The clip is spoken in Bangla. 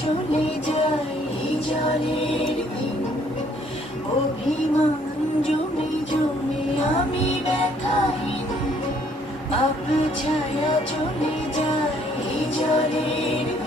চলে যায় জলের দিন, অভিমান জমে জমে আমি ব্যথাহীন, আব ছায়া চলে যায় জলের